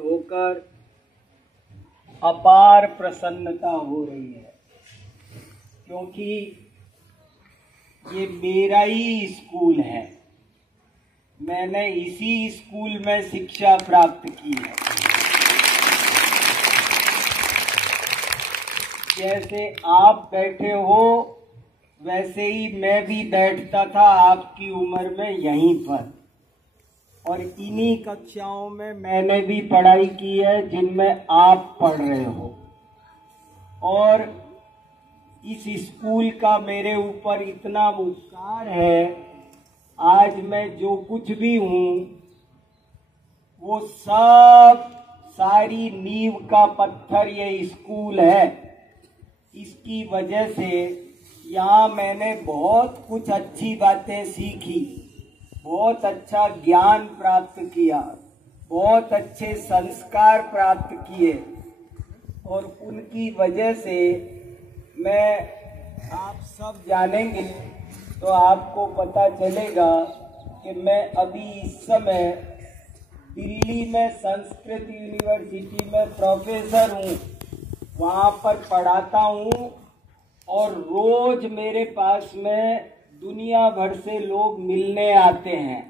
होकर अपार प्रसन्नता हो रही है, क्योंकि ये मेरा ही स्कूल है। मैंने इसी स्कूल में शिक्षा प्राप्त की है। जैसे आप बैठे हो वैसे ही मैं भी बैठता था आपकी उम्र में यहीं पर, और इन्हीं कक्षाओं में मैंने भी पढ़ाई की है जिनमें आप पढ़ रहे हो। और इस स्कूल का मेरे ऊपर इतना उपकार है, आज मैं जो कुछ भी हूँ वो सब सारी नींव का पत्थर ये स्कूल है। इसकी वजह से यहाँ मैंने बहुत कुछ अच्छी बातें सीखी, बहुत अच्छा ज्ञान प्राप्त किया, बहुत अच्छे संस्कार प्राप्त किए, और उनकी वजह से मैं आप सब जानेंगे तो आपको पता चलेगा कि मैं अभी इस समय दिल्ली में संस्कृत यूनिवर्सिटी में प्रोफेसर हूँ, वहाँ पर पढ़ाता हूँ। और रोज मेरे पास में दुनिया भर से लोग मिलने आते हैं,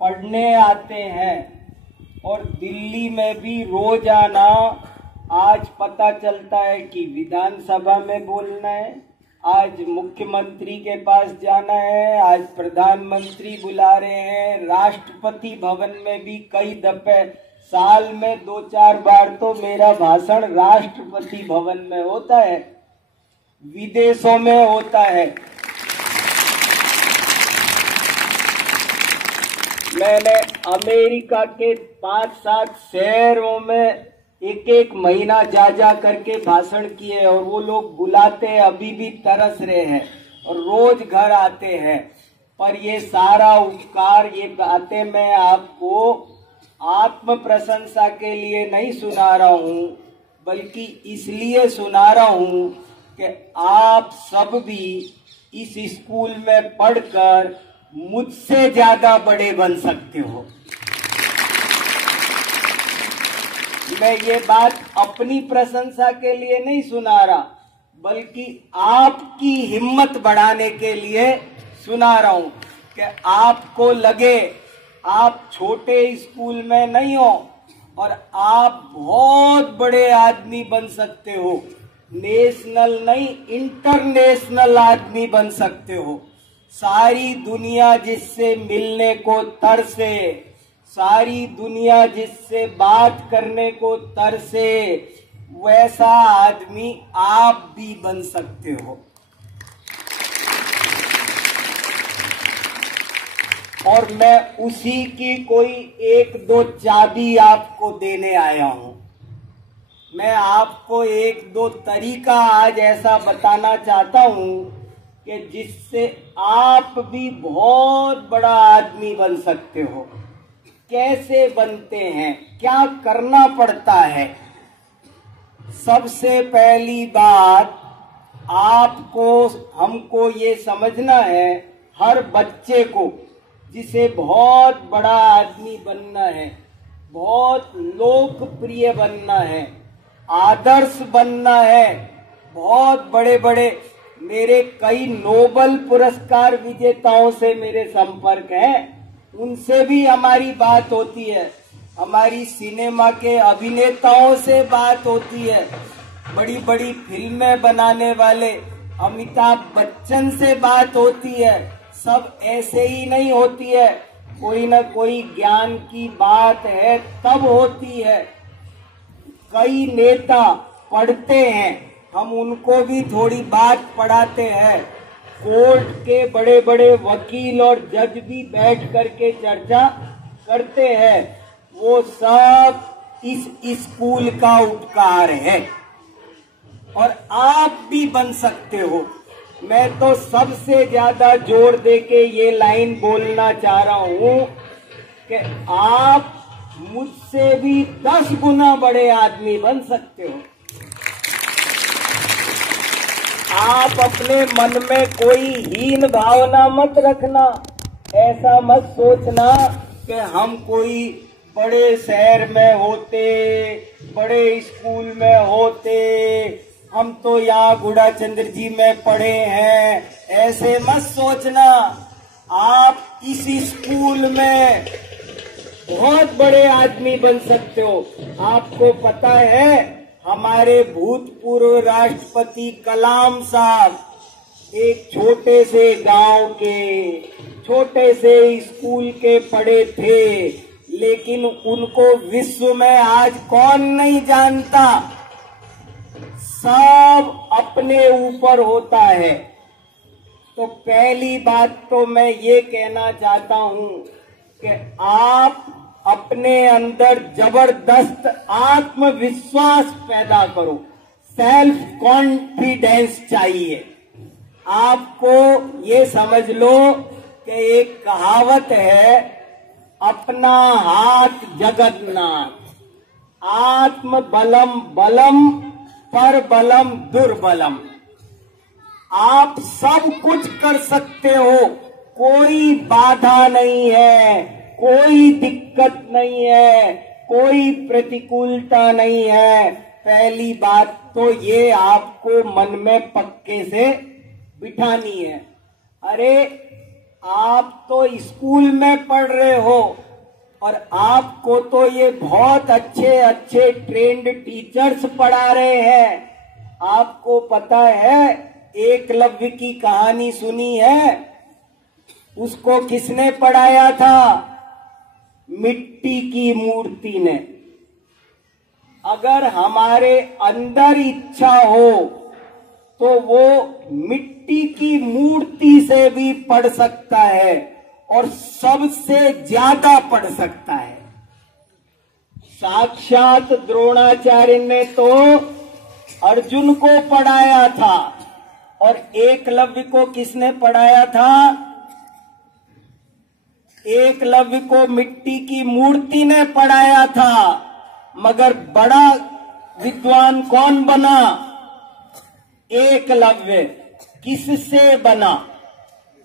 पढ़ने आते हैं, और दिल्ली में भी रोजाना आज पता चलता है कि विधानसभा में बोलना है, आज मुख्यमंत्री के पास जाना है, आज प्रधानमंत्री बुला रहे हैं, राष्ट्रपति भवन में भी कई दफे साल में 2-4 बार तो मेरा भाषण राष्ट्रपति भवन में होता है, विदेशों में होता है। मैंने अमेरिका के 5-7 शहरों में एक महीना जा करके भाषण किए, और वो लोग बुलाते हैं, अभी भी तरस रहे हैं और रोज घर आते हैं। पर ये सारा उपकार, ये बातें मैं आपको आत्म प्रशंसा के लिए नहीं सुना रहा हूँ, बल्कि इसलिए सुना रहा हूँ कि आप सब भी इस स्कूल में पढ़कर मुझसे ज्यादा बड़े बन सकते हो। मैं ये बात अपनी प्रशंसा के लिए नहीं सुना रहा, बल्कि आपकी हिम्मत बढ़ाने के लिए सुना रहा हूं कि आपको लगे आप छोटे स्कूल में नहीं हो और आप बहुत बड़े आदमी बन सकते हो, नेशनल नहीं इंटरनेशनल आदमी बन सकते हो। सारी दुनिया जिससे मिलने को तरसे, सारी दुनिया जिससे बात करने को तरसे, वैसा आदमी आप भी बन सकते हो। और मैं उसी की कोई 1-2 चाबी आपको देने आया हूं। मैं आपको 1-2 तरीका आज ऐसा बताना चाहता हूं कि जिससे आप भी बहुत बड़ा आदमी बन सकते हो। कैसे बनते हैं, क्या करना पड़ता है? सबसे पहली बात आपको हमको ये समझना है, हर बच्चे को जिसे बहुत बड़ा आदमी बनना है, बहुत लोकप्रिय बनना है, आदर्श बनना है, बहुत बड़े बड़े मेरे कई नोबेल पुरस्कार विजेताओं से मेरे संपर्क है, उनसे भी हमारी बात होती है, हमारी सिनेमा के अभिनेताओं से बात होती है, बड़ी बड़ी फिल्में बनाने वाले अमिताभ बच्चन से बात होती है। सब ऐसे ही नहीं होती है, कोई ना कोई ज्ञान की बात है तब होती है। कई नेता पढ़ते हैं, हम उनको भी थोड़ी बात पढ़ाते हैं। कोर्ट के बड़े बड़े वकील और जज भी बैठ करके चर्चा करते हैं। वो सब इस स्कूल का उपकार है, और आप भी बन सकते हो। मैं तो सबसे ज्यादा जोर देके ये लाइन बोलना चाह रहा हूं कि आप मुझसे भी 10 गुना बड़े आदमी बन सकते हो। आप अपने मन में कोई हीन भावना मत रखना, ऐसा मत सोचना कि हम कोई बड़े शहर में होते, बड़े स्कूल में होते, हम तो यहाँ गुड़ाचंद्र जी में पढ़े हैं, ऐसे मत सोचना। आप इस स्कूल में बहुत बड़े आदमी बन सकते हो। आपको पता है हमारे भूतपूर्व राष्ट्रपति कलाम साहब एक छोटे से गांव के छोटे से स्कूल के पढ़े थे, लेकिन उनको विश्व में आज कौन नहीं जानता। सब अपने ऊपर होता है। तो पहली बात तो मैं ये कहना चाहता हूं कि आप अपने अंदर जबरदस्त आत्मविश्वास पैदा करो। सेल्फ कॉन्फिडेंस चाहिए आपको। ये समझ लो कि एक कहावत है, अपना हाथ जगन्नाथ, आत्म बलम बलम पर बलम दुर्बलम। आप सब कुछ कर सकते हो, कोई बाधा नहीं है, कोई दिक्कत नहीं है, कोई प्रतिकूलता नहीं है। पहली बात तो ये आपको मन में पक्के से बिठानी है। अरे आप तो स्कूल में पढ़ रहे हो और आपको तो ये बहुत अच्छे अच्छे ट्रेंड टीचर्स पढ़ा रहे हैं। आपको पता है एकलव्य की कहानी सुनी है? उसको किसने पढ़ाया था? मिट्टी की मूर्ति ने। अगर हमारे अंदर इच्छा हो तो वो मिट्टी की मूर्ति से भी पढ़ सकता है और सबसे ज्यादा पढ़ सकता है। साक्षात द्रोणाचार्य ने तो अर्जुन को पढ़ाया था और एकलव्य को किसने पढ़ाया था? एकलव्य को मिट्टी की मूर्ति ने पढ़ाया था। मगर बड़ा विद्वान कौन बना? एकलव्य। किससे बना?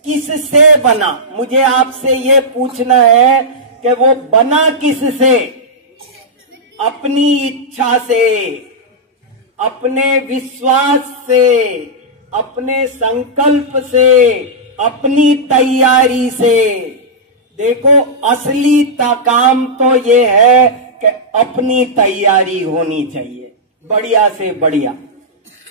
किससे बना? मुझे आपसे ये पूछना है कि वो बना किससे? अपनी इच्छा से, अपने विश्वास से, अपने संकल्प से, अपनी तैयारी से। देखो असली काम तो ये है कि अपनी तैयारी होनी चाहिए, बढ़िया से बढ़िया।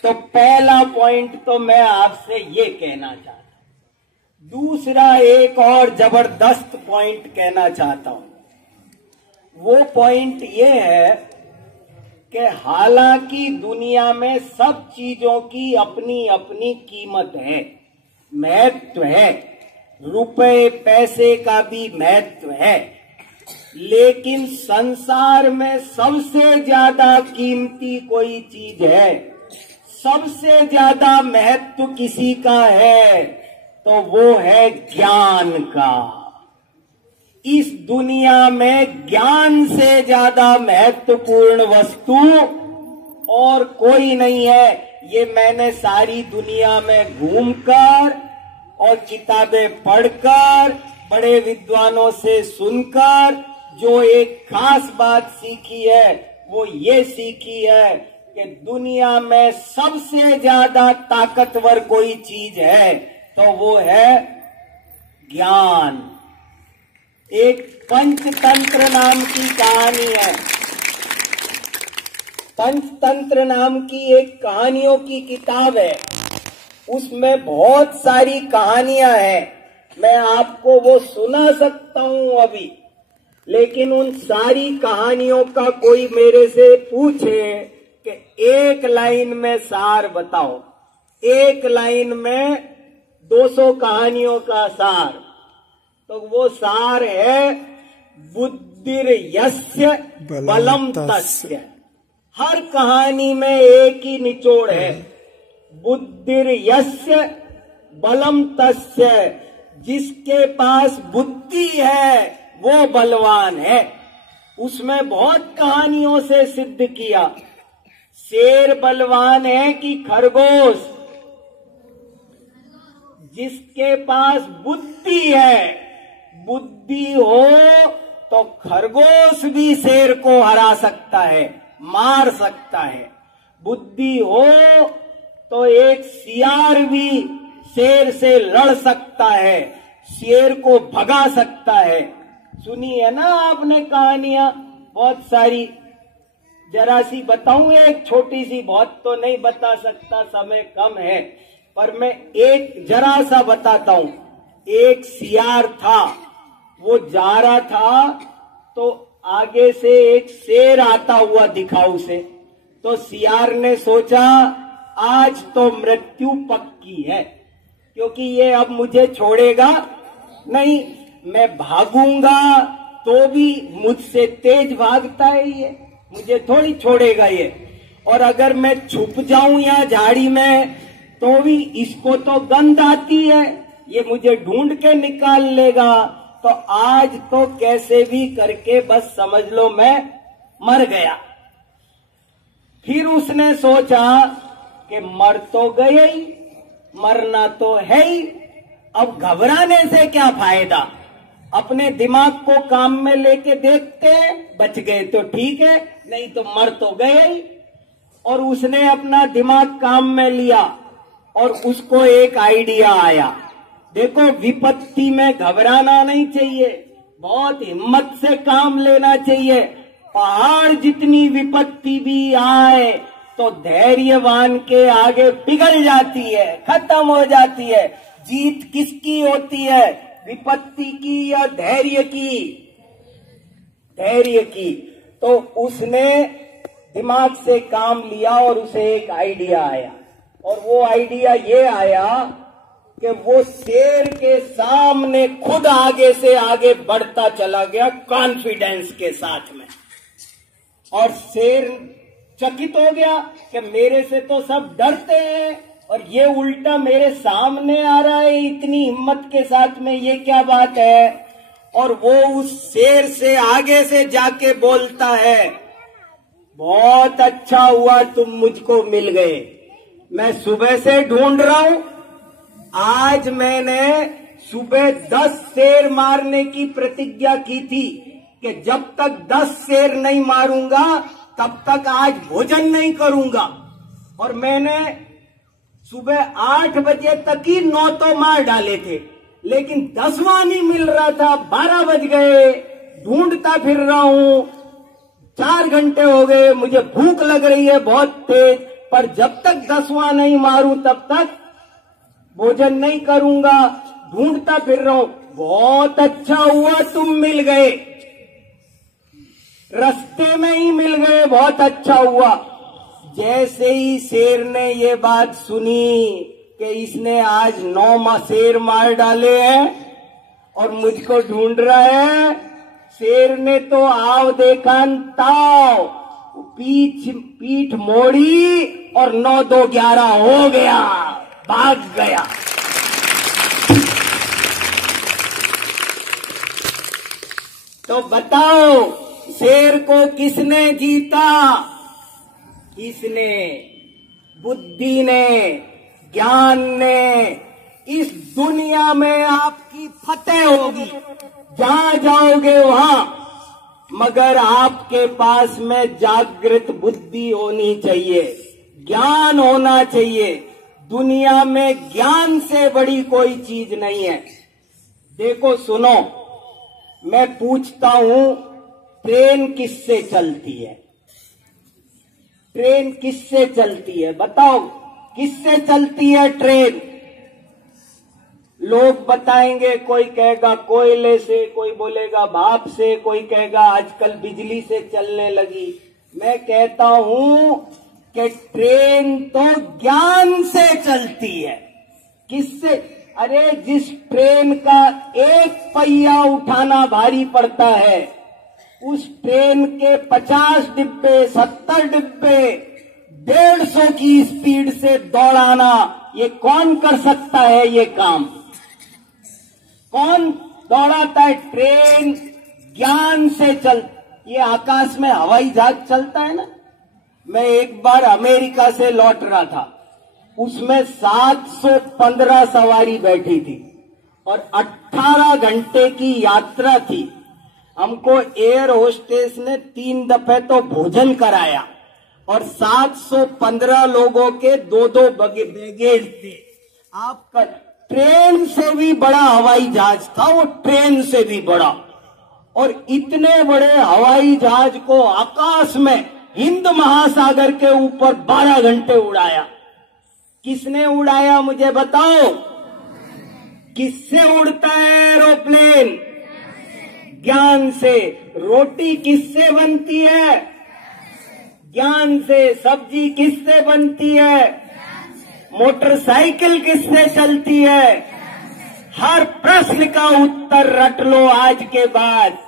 तो पहला पॉइंट तो मैं आपसे ये कहना चाहता हूं। दूसरा एक और जबरदस्त पॉइंट कहना चाहता हूं। वो पॉइंट ये है कि हालांकि दुनिया में सब चीजों की अपनी अपनी कीमत है, महत्व है, रुपए पैसे का भी महत्व है, लेकिन संसार में सबसे ज्यादा कीमती कोई चीज है, सबसे ज्यादा महत्व किसी का है तो वो है ज्ञान का। इस दुनिया में ज्ञान से ज्यादा महत्वपूर्ण वस्तु और कोई नहीं है। ये मैंने सारी दुनिया में घूमकर और किताबें पढ़कर, बड़े विद्वानों से सुनकर जो एक खास बात सीखी है वो ये सीखी है कि दुनिया में सबसे ज्यादा ताकतवर कोई चीज है तो वो है ज्ञान। एक पंचतंत्र नाम की कहानी है। पंचतंत्र नाम की एक कहानियों की किताब है। उसमें बहुत सारी कहानियां हैं। मैं आपको वो सुना सकता हूं अभी, लेकिन उन सारी कहानियों का कोई मेरे से पूछे कि एक लाइन में सार बताओ, एक लाइन में 200 कहानियों का सार, तो वो सार है बुद्धिर्यस्य बलम तस्य। हर कहानी में एक ही निचोड़ है, बुद्धिर्यस्य बलम तस्य। जिसके पास बुद्धि है वो बलवान है। उसमें बहुत कहानियों से सिद्ध किया। शेर बलवान है कि खरगोश? जिसके पास बुद्धि है, बुद्धि हो तो खरगोश भी शेर को हरा सकता है, मार सकता है। बुद्धि हो तो एक सियार भी शेर से लड़ सकता है, शेर को भगा सकता है। सुनी है ना आपने कहानियां बहुत सारी। जरा सी बताऊं, एक छोटी सी, बहुत तो नहीं बता सकता, समय कम है, पर मैं एक जरा सा बताता हूं। एक सियार था, वो जा रहा था तो आगे से एक शेर आता हुआ दिखा उसे। तो सियार ने सोचा आज तो मृत्यु पक्की है, क्योंकि ये अब मुझे छोड़ेगा नहीं, मैं भागूंगा तो भी मुझसे तेज भागता है ये, मुझे थोड़ी छोड़ेगा ये। और अगर मैं छुप जाऊं यहाँ झाड़ी में तो भी इसको तो गंध आती है, ये मुझे ढूंढ के निकाल लेगा। तो आज तो कैसे भी करके बस समझ लो मैं मर गया। फिर उसने सोचा कि मर तो गए ही, मरना तो है ही, अब घबराने से क्या फायदा, अपने दिमाग को काम में लेके देखते हैं, बच गए तो ठीक है, नहीं तो मर तो गए ही। और उसने अपना दिमाग काम में लिया और उसको एक आइडिया आया। देखो, विपत्ति में घबराना नहीं चाहिए, बहुत हिम्मत से काम लेना चाहिए। पहाड़ जितनी विपत्ति भी आए तो धैर्यवान के आगे पिघल जाती है, खत्म हो जाती है। जीत किसकी होती है, विपत्ति की या धैर्य की? धैर्य की। तो उसने दिमाग से काम लिया और उसे एक आइडिया आया, और वो आइडिया ये आया कि वो शेर के सामने खुद आगे से आगे बढ़ता चला गया कॉन्फिडेंस के साथ में। और शेर चकित हो गया कि मेरे से तो सब डरते हैं और ये उल्टा मेरे सामने आ रहा है इतनी हिम्मत के साथ में, ये क्या बात है। और वो उस शेर से आगे से जाके बोलता है, बहुत अच्छा हुआ तुम मुझको मिल गए, मैं सुबह से ढूंढ रहा हूं। आज मैंने सुबह 10 शेर मारने की प्रतिज्ञा की थी कि जब तक 10 शेर नहीं मारूंगा तब तक आज भोजन नहीं करूंगा। और मैंने सुबह 8 बजे तक ही 9 तो मार डाले थे, लेकिन 10वां नहीं मिल रहा था। 12 बज गए, ढूंढता फिर रहा हूं, 4 घंटे हो गए, मुझे भूख लग रही है बहुत तेज, पर जब तक 10वां नहीं मारूं तब तक भोजन नहीं करूंगा। ढूंढता फिर रहा हूं। बहुत अच्छा हुआ तुम मिल गए, रास्ते में ही मिल गए, बहुत अच्छा हुआ। जैसे ही शेर ने ये बात सुनी कि इसने आज 9 शेर मार डाले हैं और मुझको ढूंढ रहा है, शेर ने तो आव देखा ताव, पीठ मोड़ी और 9 2 11 हो गया, भाग गया। तो बताओ, शेर को किसने जीता? किसने? बुद्धि ने, ज्ञान ने। इस दुनिया में आपकी फतेह होगी, जहां जाओगे वहां, मगर आपके पास में जागृत बुद्धि होनी चाहिए, ज्ञान होना चाहिए। दुनिया में ज्ञान से बड़ी कोई चीज नहीं है। देखो सुनो, मैं पूछता हूं, ट्रेन किससे चलती है? ट्रेन किससे चलती है? बताओ, किससे चलती है ट्रेन? लोग बताएंगे, कोई कहेगा कोयले से, कोई बोलेगा भाप से, कोई कहेगा आजकल बिजली से चलने लगी। मैं कहता हूं कि ट्रेन तो ज्ञान से चलती है। किससे? अरे जिस ट्रेन का एक पहिया उठाना भारी पड़ता है, उस ट्रेन के 50 डिब्बे, 70 डिब्बे 150 की स्पीड से दौड़ाना, ये कौन कर सकता है? ये काम कौन दौड़ाता है? ट्रेन ज्ञान से चल। ये आकाश में हवाई जहाज चलता है ना। मैं एक बार अमेरिका से लौट रहा था, उसमें 715 सवारी बैठी थी और 18 घंटे की यात्रा थी। हमको एयर होस्टेस ने 3 दफे तो भोजन कराया और 715 लोगों के 2-2 बैगेज थे। आपका ट्रेन से भी बड़ा हवाई जहाज था वो, ट्रेन से भी बड़ा। और इतने बड़े हवाई जहाज को आकाश में हिंद महासागर के ऊपर 12 घंटे उड़ाया। किसने उड़ाया मुझे बताओ? किससे उड़ता है एरोप्लेन? ज्ञान से। रोटी किससे बनती है? ज्ञान से। सब्जी किससे बनती है? मोटरसाइकिल किससे चलती है? हर प्रश्न का उत्तर रट लो आज के बाद।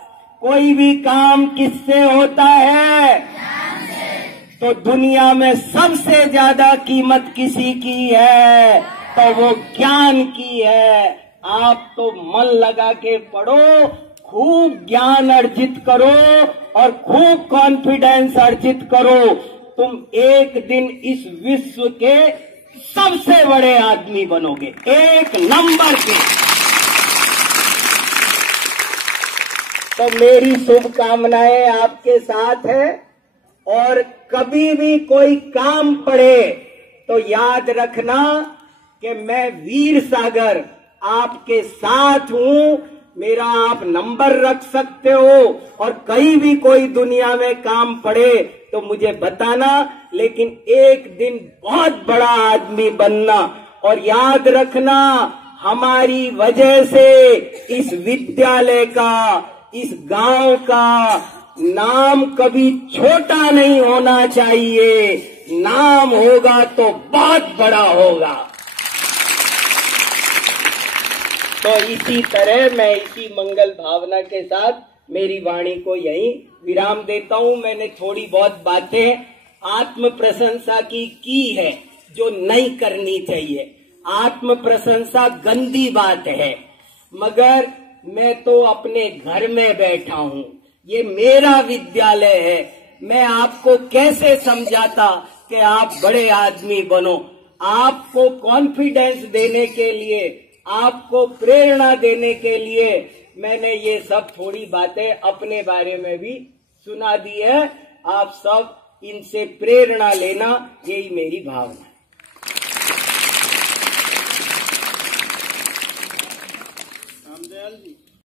कोई भी काम किससे होता है? तो दुनिया में सबसे ज्यादा कीमत किसी की है तो वो ज्ञान की है। आप तो मन लगा के पढ़ो, खूब ज्ञान अर्जित करो और खूब कॉन्फिडेंस अर्जित करो। तुम एक दिन इस विश्व के सबसे बड़े आदमी बनोगे, 1 नंबर के। तो मेरी शुभकामनाएं आपके साथ है। और कभी भी कोई काम पड़े तो याद रखना कि मैं वीर सागर आपके साथ हूं। मेरा आप नंबर रख सकते हो और कहीं भी कोई दुनिया में काम पड़े तो मुझे बताना, लेकिन एक दिन बहुत बड़ा आदमी बनना। और याद रखना, हमारी वजह से इस विद्यालय का, इस गांव का नाम कभी छोटा नहीं होना चाहिए। नाम होगा तो बहुत बड़ा होगा। तो इसी तरह मैं इसी मंगल भावना के साथ मेरी वाणी को यहीं विराम देता हूं। मैंने थोड़ी बहुत बातें आत्म प्रशंसा की है जो नहीं करनी चाहिए। आत्म प्रशंसा गंदी बात है, मगर मैं तो अपने घर में बैठा हूं, ये मेरा विद्यालय है। मैं आपको कैसे समझाता कि आप बड़े आदमी बनो? आपको कॉन्फिडेंस देने के लिए, आपको प्रेरणा देने के लिए मैंने ये सब थोड़ी बातें अपने बारे में भी सुना दी है। आप सब इनसे प्रेरणा लेना, यही मेरी भावना है।